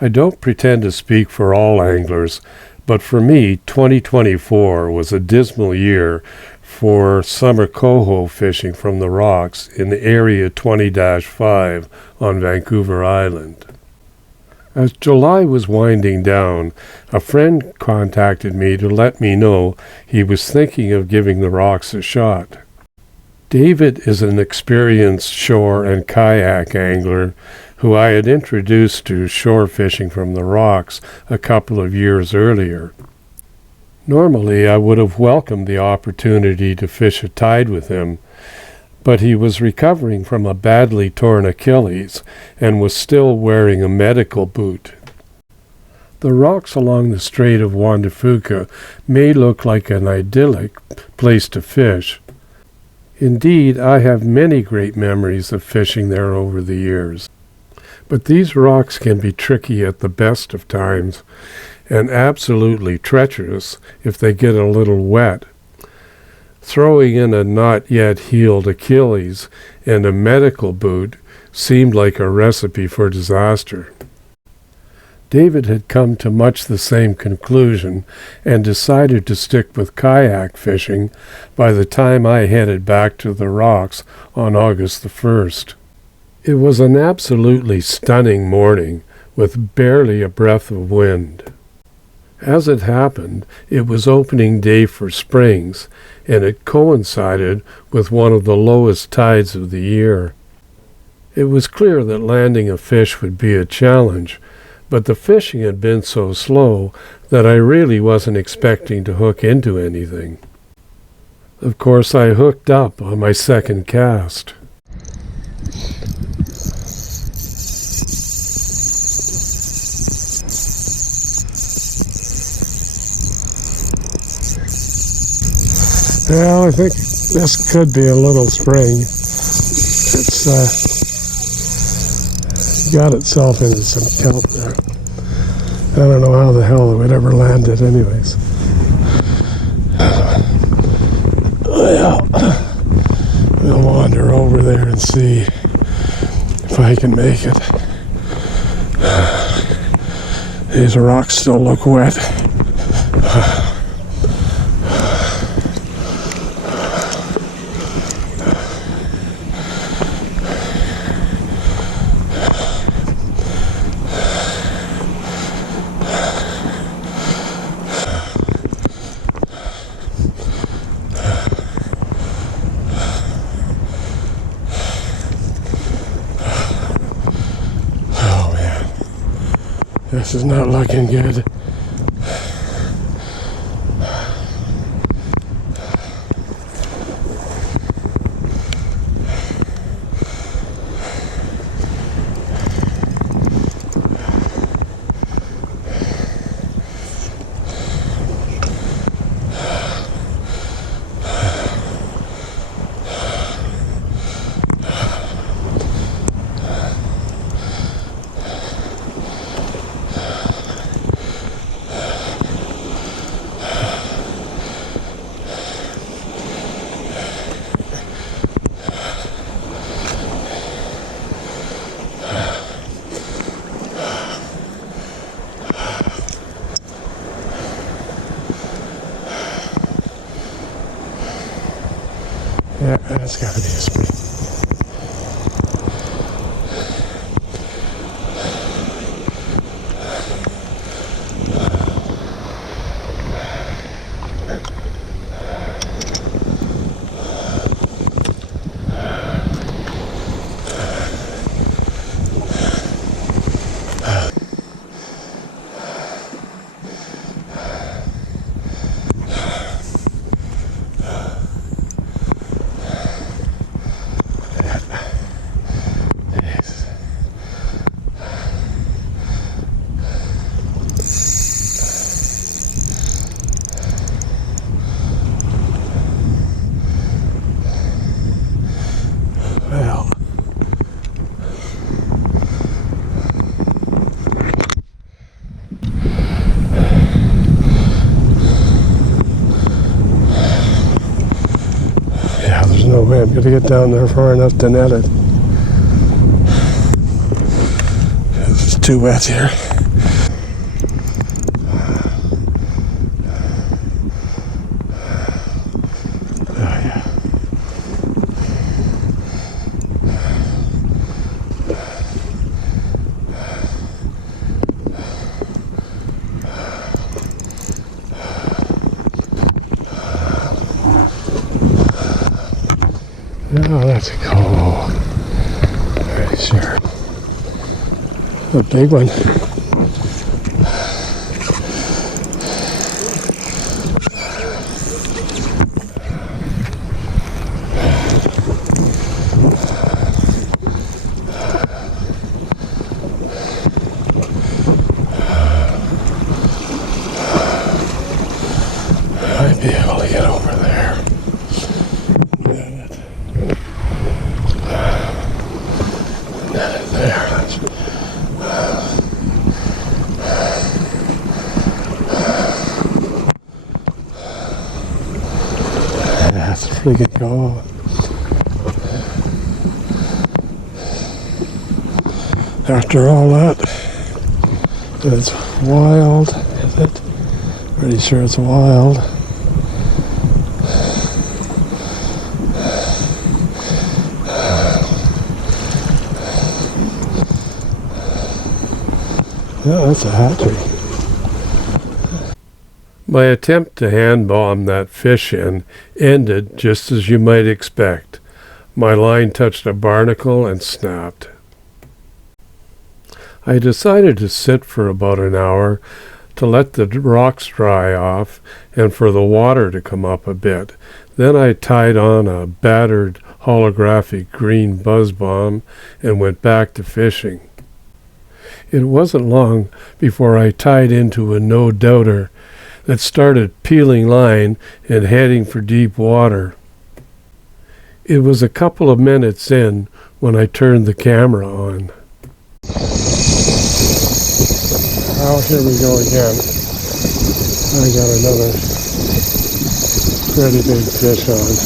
I don't pretend to speak for all anglers, but for me, 2024 was a dismal year for summer coho fishing from the rocks in Area 20-5 on Vancouver Island. As July was winding down, a friend contacted me to let me know he was thinking of giving the rocks a shot. David is an experienced shore and kayak angler who I had introduced to shore fishing from the rocks a couple of years earlier. Normally, I would have welcomed the opportunity to fish a tide with him, but he was recovering from a badly torn Achilles and was still wearing a medical boot. The rocks along the Strait of Juan Fuca may look like an idyllic place to fish. Indeed, I have many great memories of fishing there over the years. But these rocks can be tricky at the best of times, and absolutely treacherous if they get a little wet. Throwing in a not yet healed Achilles and a medical boot seemed like a recipe for disaster. David had come to much the same conclusion and decided to stick with kayak fishing by the time I headed back to the rocks on August the 1st. It was an absolutely stunning morning with barely a breath of wind. As it happened, it was opening day for Springs, and it coincided with one of the lowest tides of the year. It was clear that landing a fish would be a challenge, but the fishing had been so slow that I really wasn't expecting to hook into anything. Of course, I hooked up on my second cast. Well, I think this could be a little spring. It's got itself into some kelp there. I don't know how the hell it would ever land it anyways. Well, we'll wander over there and see if I can make it. These rocks still look wet. This is not looking good. Yeah, that's got to be a spring. No way, I'm going to get down there far enough to net it. It's too wet here. Oh, that's a coho. Very sure. A big one. Might be able to get over there. There. That's a pretty good goal. After all that, it's wild, is it? Pretty sure it's wild. Yeah, that's a hatchery. My attempt to hand bomb that fish in ended just as you might expect. My line touched a barnacle and snapped. I decided to sit for about an hour to let the rocks dry off and for the water to come up a bit. Then I tied on a battered holographic green buzz bomb and went back to fishing. It wasn't long before I tied into a no-doubter that started peeling line and heading for deep water. It was a couple of minutes in when I turned the camera on. Oh, here we go again. I got another pretty big fish on.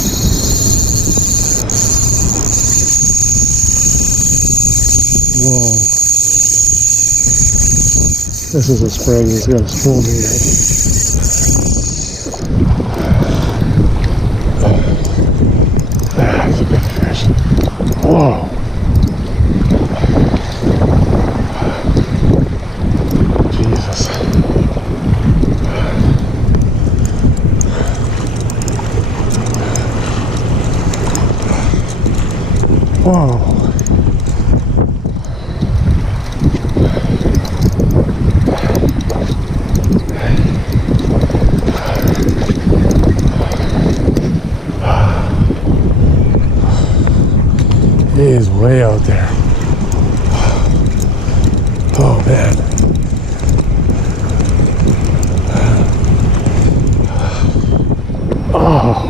Whoa. This is a spring. He's got a spool here. That's a big fish. Whoa. Jesus. Whoa. He is way out there. Oh man. Oh.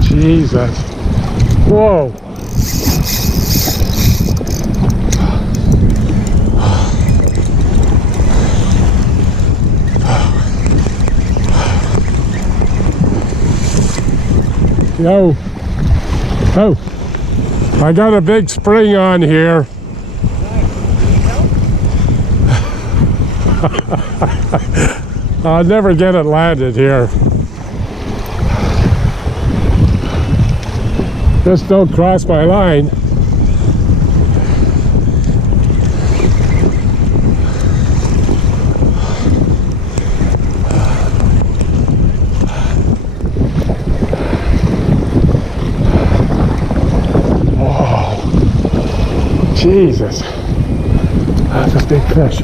Jesus. Whoa. Yo. Oh. I got a big spring on here. I'll never get it landed here. Just don't cross my line. Oh, Jesus. That's a big fish.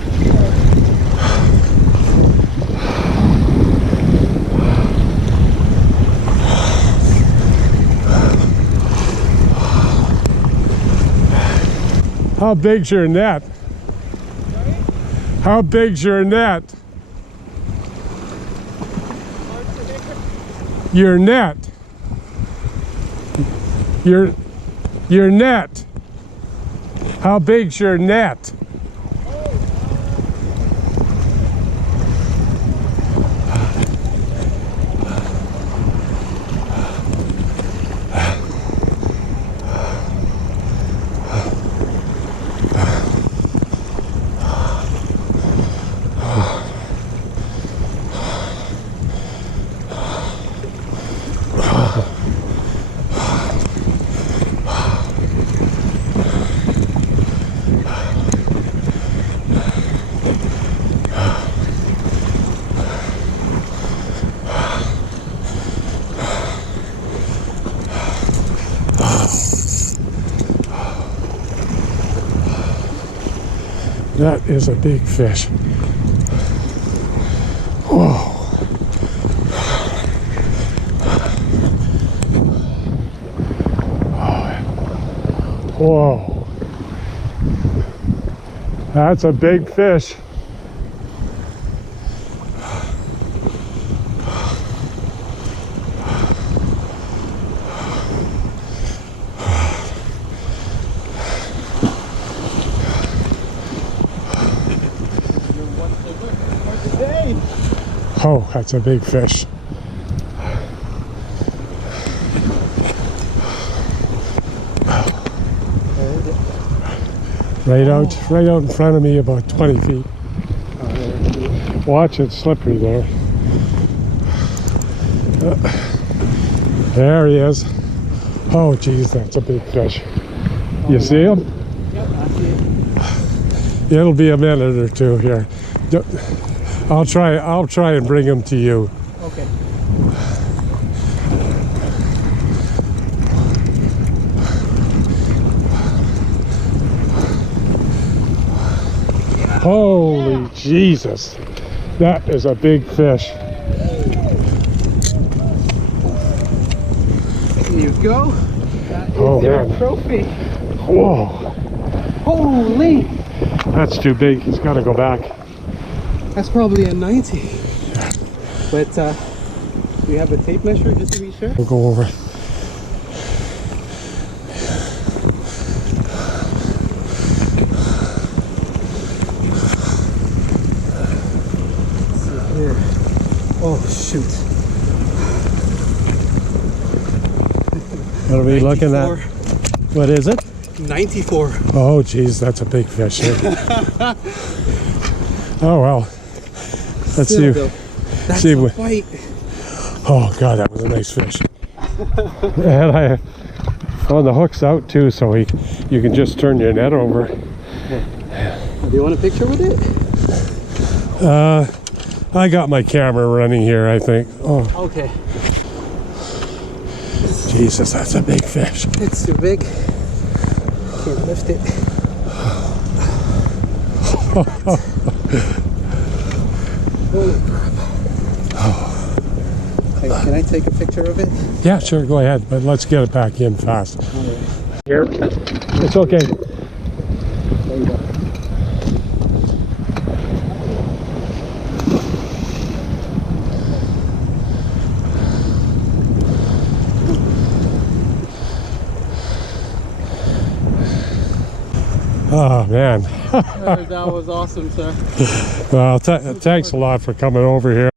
How big's your net? Sorry? How big's your net? Your net. Your net. How big's your net? That is a big fish. Whoa. Whoa. That's a big fish. Oh, that's a big fish. Right out in front of me, about 20 feet. Watch, it's slippery there. There he is. Oh, geez, that's a big fish. You see him? Yep, I see it. It'll be a minute or two here. I'll try and bring him to you. Okay. Holy Jesus, that is a big fish. There you go. That is man. their trophy. Whoa, Holy! that's too big. He's got to go back. That's probably a 90. But we have a tape measure just to be sure. We'll go over. Let's see here. Oh shoot. What are we looking at? What is it? 94. Oh geez, that's a big fish. Oh well. Let's see. That's see a what. bite. Oh god, that was a nice fish. And the hook's out too, so you can just turn your net over. Do you want a picture with it? I got my camera running here, I think. Oh Okay. Jesus, that's a big fish. It's too big. Can't lift it. Holy crap. Hey, can I take a picture of it? Yeah, sure, go ahead, but let's get it back in fast. Alright. Here, it's okay. There you go. Oh man. That was awesome, sir. Well, thanks a lot for coming over here.